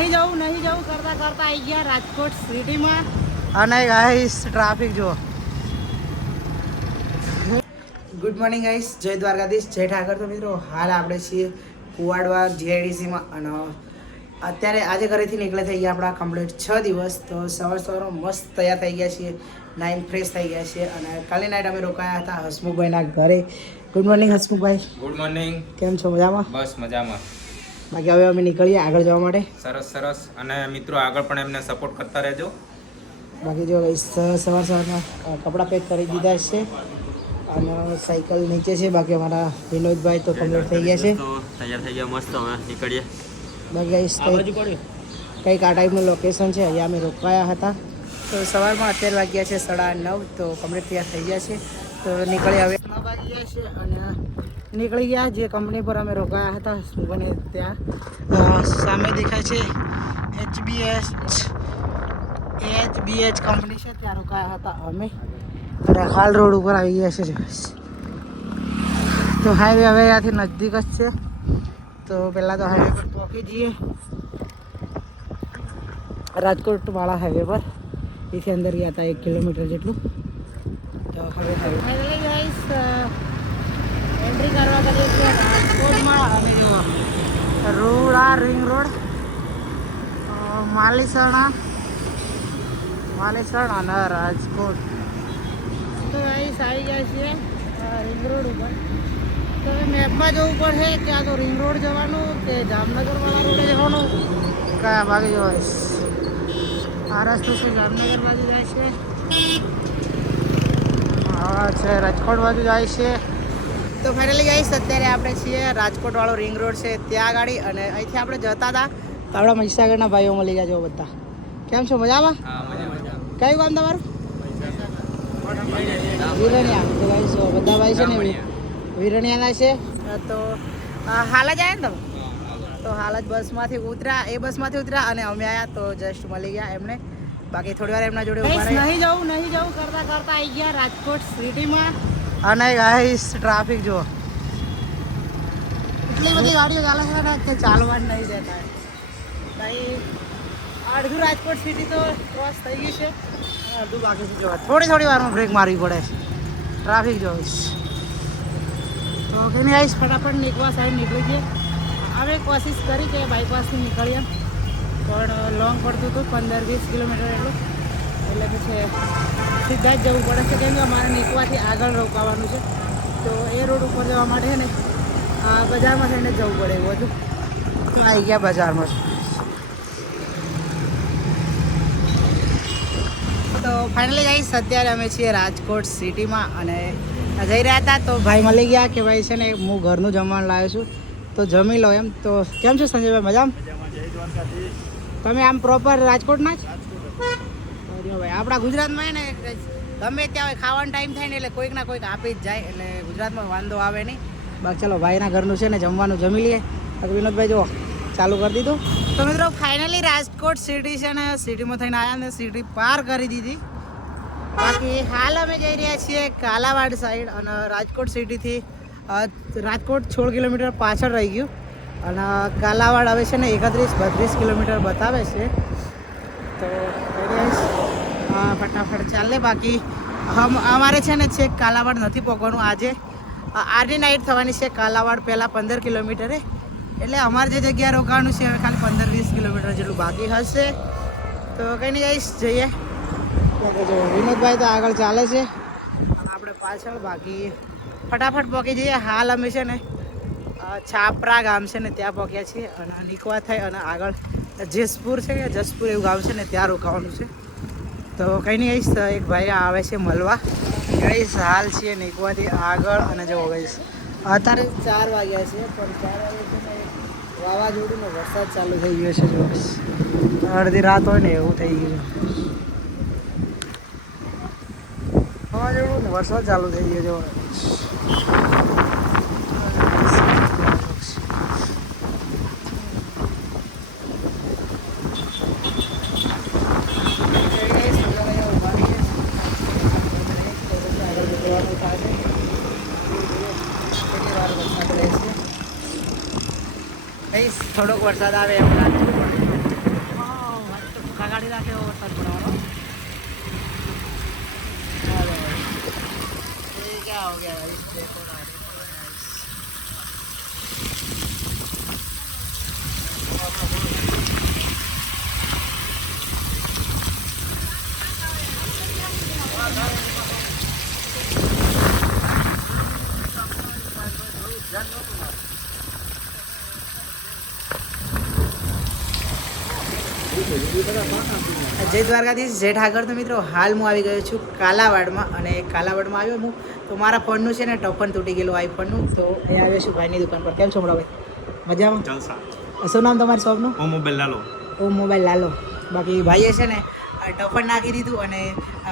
નહીં જવું કરતા કરતા આવી ગયા રાજકોટ સિટીમાં અને ગાઈસ ટ્રાફિક જુઓ. ગુડ મોર્નિંગ ગાઈસ, જય દ્વારકાધીશ, જય ઠાકર. તો મિત્રો હાલ આપણે છીએ કુવાડવા જીઆઈડીસીમાં અને અત્યારે આજે ઘરેથી નીકળે થઈ ગયા આપણા કમ્પ્લીટ 6 દિવસ. તો સવારમાં મસ્ત તૈયાર થઈ ગયા છીએ, નાઈન ફ્રેશ થઈ ગયા છીએ અને કાલે નાઈટ અમે રોકાયા હતા હસમુખભાઈના ઘરે. Good morning Hasmukhbhai. Good morning. કેમ છો? મજામાં? બસ મજામાં. બાકી હવે અમે નીકળીએ આગળ જવા માટે. સરસ. અને મિત્રો આગળ પણ એમને સપોર્ટ કરતા રહેજો. બાકી જો સવારમાં કપડાં પેક કરી દીધા છે અને સાયકલ નીચે છે. બાકી અમારા વિનોદભાઈ તો કમ્પ્લીટ થઈ ગયા છે, તૈયાર થઈ ગયા, મસ્ત અમે નીકળીએ. બાકી કંઈક આ ટાઈપનું લોકેશન છે, અહીંયા અમે રોકાયા હતા. તો સવારમાં અત્યારે વાગ્યા છે 9:30. તો કમ્પ્લીટ તૈયાર થઈ ગયા છે. તો નીકળી હવે 9 વાગ્યા છે અને નીકળી ગયા જે કંપની પર અમે રોકાયા હતા સુબને ત્યાં. સામે દેખાય છે HBH કંપની છે, ત્યાં રોકાયા હતા અમે અને હાલ રોડ ઉપર આવી ગયા છે. તો હાઈવે હવે ત્યાંથી નજદીક જ છે. તો પહેલાં તો હાઈવે પર પહોંચી જઈએ, રાજકોટવાળા હાઈવે પર. એથી અંદર ગયા હતા 1 કિલોમીટર જેટલું. તો હવે એન્ટ્રી કરવા કરીએ છીએ રાજકોટમાં. અને જો રોડ આ રિંગ રોડ માલીસણ અને રાજકોટ. તો અહીં આવી ગયા છીએ રિંગ રોડ ઉપર. તો હવે મેપમાં જવું પડશે કે આ તો રિંગ રોડ જવાનું કે જામનગરવાળા રોડે જવાનું, કયા ભાગે જવાય. આ રસ્તો છે જામનગર બાજુ જાય છે, આ છે રાજકોટ બાજુ જાય છે. તો ફાઇનલી ગાઈસ અત્યારે આપણે છીએ રાજકોટવાળો રિંગ રોડ છે ત્યાં ગાડી. અને અહીંથી આપણે જતા હતા તો આપણા મહીસાગરના ભાઈઓ મળી ગયા જો બધા. કેમ છો? મજામાં? કયું ગામ તમારું? વિરણિયા. તો ગાઈસ બધા ભાઈ છે ને વિરણિયાના છે. તો હાલ જ આવ્યા ને તમે? તો હાલ જ બસમાંથી ઉતર્યા, એ બસમાંથી ઉતર્યા અને અમે આવ્યા તો જસ્ટ મળી ગયા એમને. બાકી થોડી વાર એમના જોડે નહીં જવું કરતા કરતા આવી ગયા રાજકોટ સિટીમાં. અને ગાઈસ ટ્રાફિક જુઓ, એટલી બધી ગાડીઓ ચાલે છે ને કે ચાલવા જ નહીં દેતા. ભાઈ અડધું રાજકોટ સિટી તો ક્રોસ થઈ ગઈ છે, અડધું બાકી છે. જોવા થોડી વારમાં બ્રેક મારવી પડે છે, ટ્રાફિક જોઈશ. તો કે નહીં આવીશ ફટાફટ નીકળવા સાઈડ નીકળી જઈએ. હવે કોશિશ કરી કે બાયપાસથી નીકળીએ પણ લોંગ પડતું હતું 15-20 કિલોમીટર એટલું. એટલે પછી સીધા જ જવું પડે છે કેમ કે અમારે નીકળવાથી આગળ રોકાવાનું છે. તો એ રોડ ઉપર જવા માટે છે ને આ બજારમાં થઈને જવું પડે એવું હતું. તો આવી ગયા બજારમાં. તો ફાઇનલી ગાઈસ અત્યારે અમે છીએ રાજકોટ સિટીમાં અને જઈ રહ્યા હતા તો ભાઈ મળી ગયા કે ભાઈ છે ને હું ઘરનું જમવાનું લાવ્યો છું તો જમી લો એમ. તો કેમ છો સંજયભાઈ? મજામાં? તમે આમ પ્રોપર રાજકોટના જ? ભાઈ આપણા ગુજરાતમાં ને ગમે ત્યાં હોય ખાવાનો ટાઈમ થાય ને એટલે કોઈક ના કોઈક આપી જ જાય, એટલે ગુજરાતમાં વાંધો આવે નહીં. બાકી ચાલો ભાઈના ઘરનું છે ને જમવાનું જમી લઈએ. વિનોદભાઈ જો ચાલુ કરી દીધું. તો મિત્રો ફાઇનલી રાજકોટ સિટી છે ને સિટીમાં થઈને આવ્યા ને સિટી પાર કરી દીધી. બાકી હાલ અમે જઈ રહ્યા છીએ કાલાવાડ સાઈડ અને રાજકોટ સિટીથી રાજકોટ 16 કિલોમીટર પાછળ રહી ગયું અને કાલાવાડ હવે છે ને 31-32 કિલોમીટર બતાવે છે. તો ફટાફટ ચાલે. બાકી અમારે છે ને છેક કાલાવાડ નથી પહોંચવાનું. આજે આરડી નાઇટ થવાની છે કાલાવાડ પહેલાં 15 કિલોમીટરે. એટલે અમારે જે જગ્યાએ રોકાવાનું છે હવે ખાલી 15-20 કિલોમીટર જેટલું બાકી હશે. તો કંઈ નહીં જઈશ જઈએ. જો વિનોદભાઈ તો આગળ ચાલે છે અને આપણે પાછળ. બાકી ફટાફટ પહોંચી જઈએ. હાલ અમે છે ને છાપરા ગામ છે ને ત્યાં પહોંચ્યા છીએ અને નીકળવા થઈ અને આગળ જેસપુર છે કે જસપુર એવું ગામ છે ને ત્યાં રોકાવાનું છે. તો કંઈ નહીં ગઈશ એક ભાઈ આવે છે મળવા. ગઈશ હાલ છીએ નીકળવાથી આગળ અને જવો ગઈશ અત્યારે 4 વાગ્યા છે પણ 4 વાગે છે ને વાવાઝોડું ને વરસાદ ચાલુ થઈ ગયો છે. જો અડધી રાત હોય ને એવું થઈ ગયું છે. વાવાઝોડું ને વરસાદ ચાલુ થઈ ગયો જો. થોડોક વરસાદ આવે એમ લાગતું પણ જ આખે એવો વરસાદ પડવાનો अरे भाई ये क्या हो गया भाई देखो ना જય દ્વારકાધીશ જેઠ આગળ તો મિત્રો હાલ હું આવી ગયો છું કાલાવાડમાં અને કાલાવાડમાં આવ્યો હું તો મારા ફોનનું છે ને ટોપન તૂટી ગયેલું આઈફોનનું તો અહીંયા આવ્યો છું ભાઈની દુકાન પર કેમ છો મોડા ભાઈ મજામાં જલસા શું નામ તમારી શોપનું ઓ મોબાઈલ લાલો ઓ મોબાઈલ લાલો બાકી ભાઈએ છે ને ટોપન નાખી દીધું અને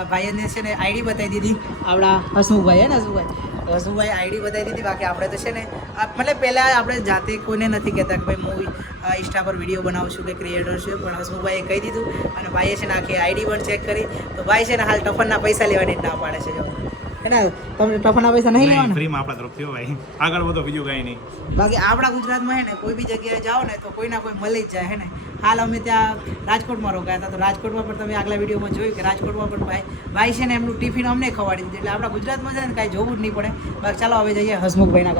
ભાઈને છે ને આઈડી બતાવી દીધી આપણા હસમુખભાઈ હે ને હસમુખભાઈ આઈડી બતાવી દીધી બાકી આપણે તો છે ને મતલબ પહેલાં આપણે જાતે કોઈને નથી કહેતા કે ભાઈ મૂવી ઇન્સ્ટા પર વિડીયો બનાવશું કે ક્રિએટર છે પણ હસમુખભાઈએ કહી દીધું અને ભાઈએ છે ને આખી આઈડી પણ ચેક કરી તો ભાઈ છે ને હાલ ટફનના પૈસા લેવાની જ ના પાડે છે જો હે ને તમને ટફનના પૈસા નહીં લેવાના ફ્રીમાં આપણા તરફથી હો ભાઈ આગળ વધો બીજું કાંઈ નહીં બાકી આપણા ગુજરાતમાં હે ને કોઈ બી જગ્યાએ જાઓ ને તો કોઈ ના કોઈ મળી જ જાય હે ને હાલ અમે ત્યાં રાજકોટમાં રોકાયા હતા તો રાજકોટમાં પણ તમે આગલા વિડીયોમાં જોયું કે રાજકોટમાં પણ ભાઈ છે ને એમનું ટિફિન અમને ખવાડી દીધું એટલે આપણા ગુજરાતમાં છે ને કાંઈ જોવું જ નહીં પડે બાકી ચાલો હવે જઈએ હસમુખભાઈના ઘરે